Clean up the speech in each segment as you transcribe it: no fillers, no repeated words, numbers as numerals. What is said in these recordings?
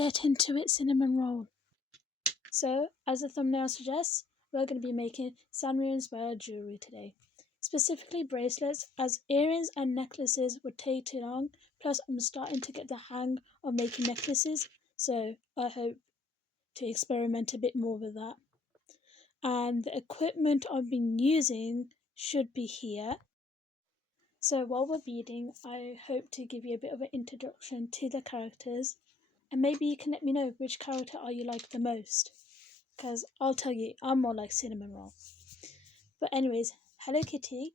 get into it, cinnamon roll. So, as the thumbnail suggests, we're going to be making sanrio inspired jewellery today. Specifically bracelets, as earrings and necklaces would take too long, plus I'm starting to get the hang of making necklaces, so I hope to experiment a bit more with that. And the equipment I've been using should be here. So while we're beading, I hope to give you a bit of an introduction to the characters, and maybe you can let me know which character are you like the most, because I'll tell you, I'm more like cinnamon roll. But anyways, Hello Kitty,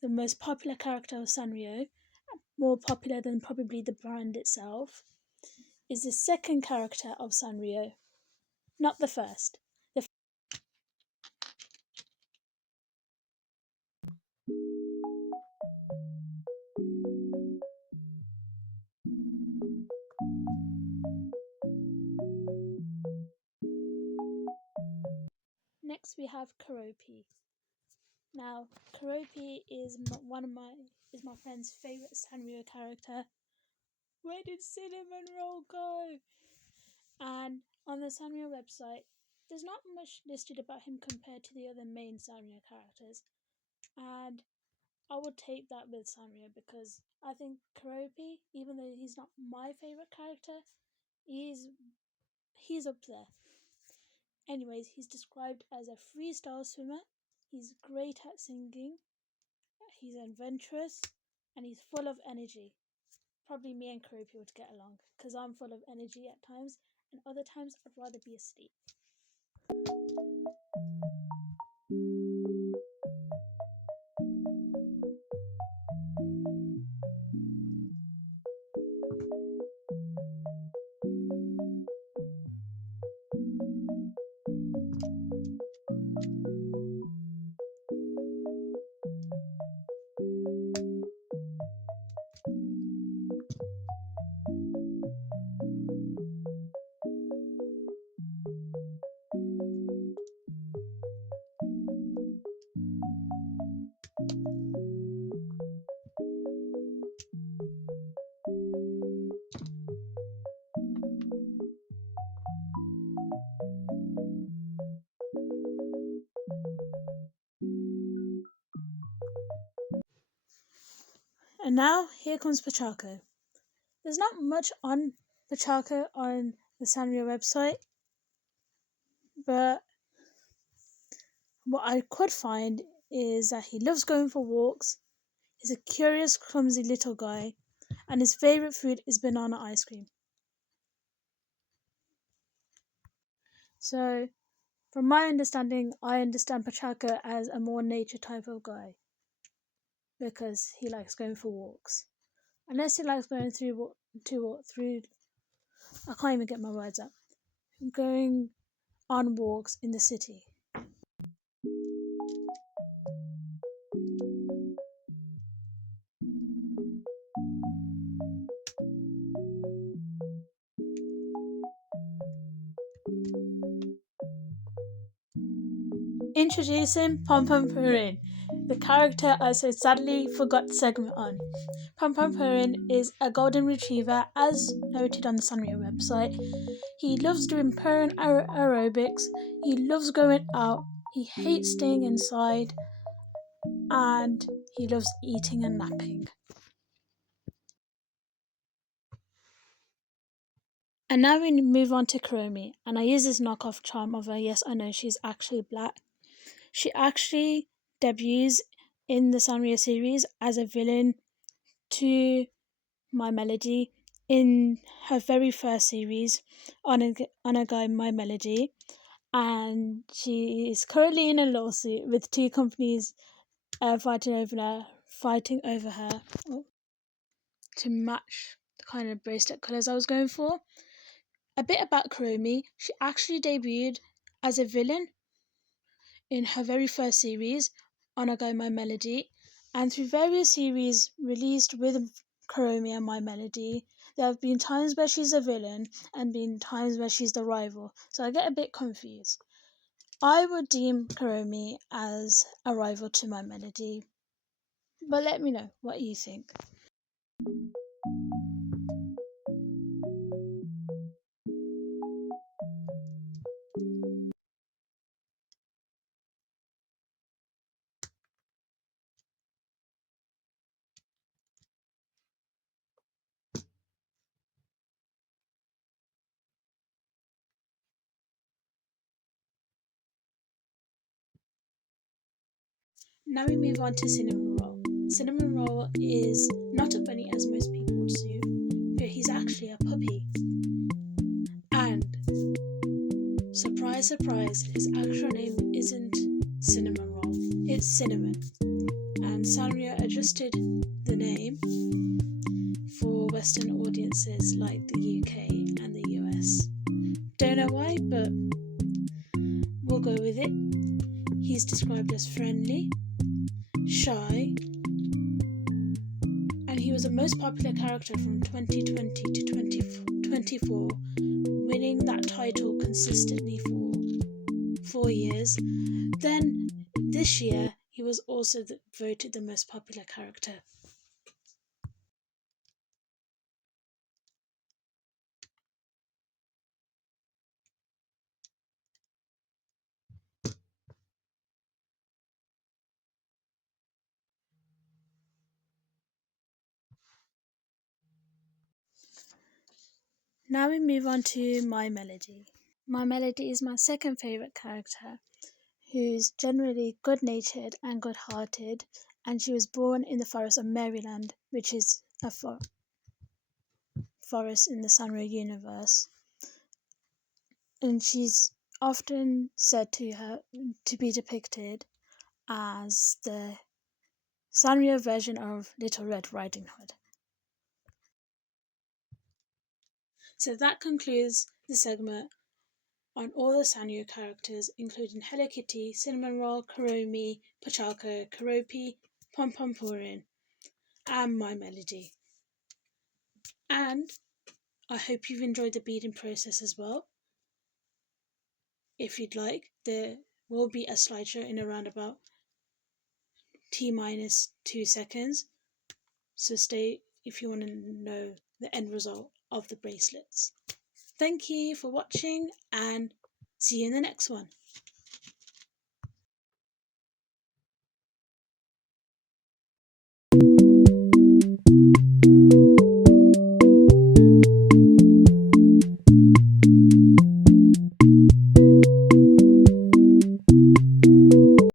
the most popular character of sanrio, more popular than probably the brand itself, is the second character of sanrio, not the first. Next we have Karopi. Now, Karopi is my friend's favourite sanrio character. Where did Cinnamon Roll go? And on the sanrio website, there's not much listed about him compared to the other main sanrio characters. And I would take that with sanrio because I think Karopi, even though he's not my favourite character, he's up there. Anyways, he's described as a freestyle swimmer. He's great at singing. He's adventurous, and he's full of energy. Probably me and Karopi would get along because I'm full of energy at times, and other times I'd rather be asleep. And now here comes Pachako. There's not much on Pachako on the sanrio website, but what I could find is that he loves going for walks, he's a curious, clumsy little guy, and his favourite food is banana ice cream. So, from my understanding, I understand Pachako as a more nature type of guy because he likes going for walks. Unless he likes going through, I can't even get my words up. Going on walks in the city. Introducing Pom Pom Purin, the character I so sadly forgot the segment on. Pom Pom Purin is a golden retriever, as noted on the Sanrio website. He loves doing purring aerobics, he loves going out, he hates staying inside, and he loves eating and napping. And now we move on to Chromie, and I use this knockoff charm of her. Yes, I know she's actually black. She actually debuts in the Sanrio series as a villain to My Melody in her very first series, Onagai My Melody, and she is currently in a lawsuit with two companies fighting over her to match the kind of bracelet colours I was going for. A bit about Chromie, she actually debuted as a villain in her very first series, Onagai My Melody, and through various series released with Chromie and My Melody, there have been times where she's a villain and been times where she's the rival, so I get a bit confused. I would deem Chromie as a rival to My Melody, but let me know what you think. Now we move on to Cinnamon Roll. Cinnamon Roll is not a bunny as most people would assume, but he's actually a puppy. And surprise, surprise, his actual name isn't Cinnamon Roll, it's Cinnamon. And Sanrio adjusted the name for Western audiences like the UK and the US. Don't know why, but we'll go with it. He's described as friendly, shy, and he was the most popular character from 2020 to 2024, winning that title consistently for 4 years. Then this year, he was also voted the most popular character. Now we move on to My Melody. My Melody is my second favourite character, who's generally good natured and good hearted, and she was born in the forest of Maryland, which is a forest in the Sanrio universe. And she's often said to be depicted as the Sanrio version of Little Red Riding Hood. So that concludes the segment on all the Sanrio characters, including Hello Kitty, Cinnamon Roll, Kuromi, Pachalko, Karopi, Pom Pom Purin, and My Melody. And I hope you've enjoyed the beading process as well. If you'd like, there will be a slideshow in around about T-2 seconds. So stay if you want to know the end result of the bracelets. Thank you for watching and see you in the next one.